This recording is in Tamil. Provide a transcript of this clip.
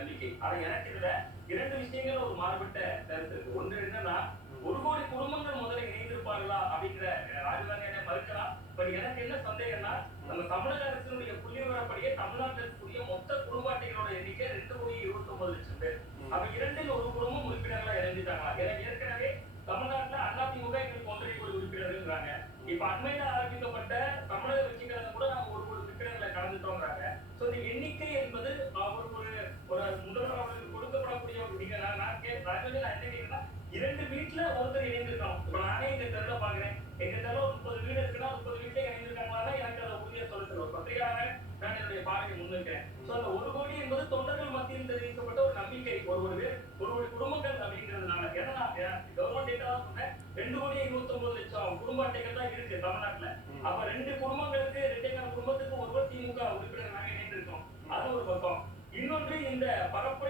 நம்பிக்கை. ஆனா எனக்கு இதுல இரண்டு விஷயங்கள் ஒரு மாறுபட்ட கருத்து இருக்கு. ஒன்று என்னன்னா ஒரு கோடி குடும்பங்கள் முதல்ல இணைந்திருப்பார்களா அப்படிங்கிற ராஜதானி என்ன மறுக்கலாம் பட் எனக்கு என்ன சந்தேகம்னா நம்ம தமிழக அரசினுடைய புள்ளி விவரப்படியே தமிழ்நாட்டில் இருக்கக்கூடிய மொத்த குடும்ப அட்டைகளோட எண்ணிக்கை ரெண்டு கோடி இருபத்தி ஒன்பது லட்சம் பேர். அப்ப இரண்டில் ஒரு குடும்பம் உறுப்பினர்களா இணைஞ்சிட்டாங்களா? ஏன்னா ஏற்கனவே தமிழ்நாட்டுல அதிமுக எங்களுக்கு ஒன்றரை கோடி உறுப்பினர்கள்ன்றாங்க இப்ப அண்மையில ஆரம்பிக்கப்பட்ட தமிழக வெற்றிக்கழகம் கூட உறுப்பினர்களை நான் இரண்டு வீட்டுல ஒருத்தர் இணைந்திருக்கணும். இப்ப நானே எங்க தெருல பாக்குறேன். எங்க தெருல முப்பது வீடு இருக்குன்னா முப்பது வீட்டுல இணைந்திருக்காங்களா எனக்கு அதை உறுதியா சொல்ல தெரியல ஒரு பத்திரிகையாளர் நான் என்னுடைய பார்வையை சோ அந்த ஒரு கோடி என்பது தொண்டர்கள் மத்தியில் தெரிவிக்கப்பட்ட ஒரு நம்பிக்கை. ஒரு ஒரு ஒரு குடும்பங்கள் அப்படிங்கிறதுனால. ஏன்னா கவர்மெண்ட் டேட்டா தான் சொன்னேன். ரெண்டு கோடி இருபத்தி ஒன்பது லட்சம் குடும்ப அட்டைகள் தான் இருக்கு தமிழ்நாட்டுல. அப்ப ரெண்டு குடும்பங்களுக்கு ரெண்டேகால் குடும்பத்துக்கு ஒருவர் திமுக உறுப்பினராக இணைந்திருக்கோம். அது ஒரு பக்கம். இன்னொன்று இந்த பரப்புரை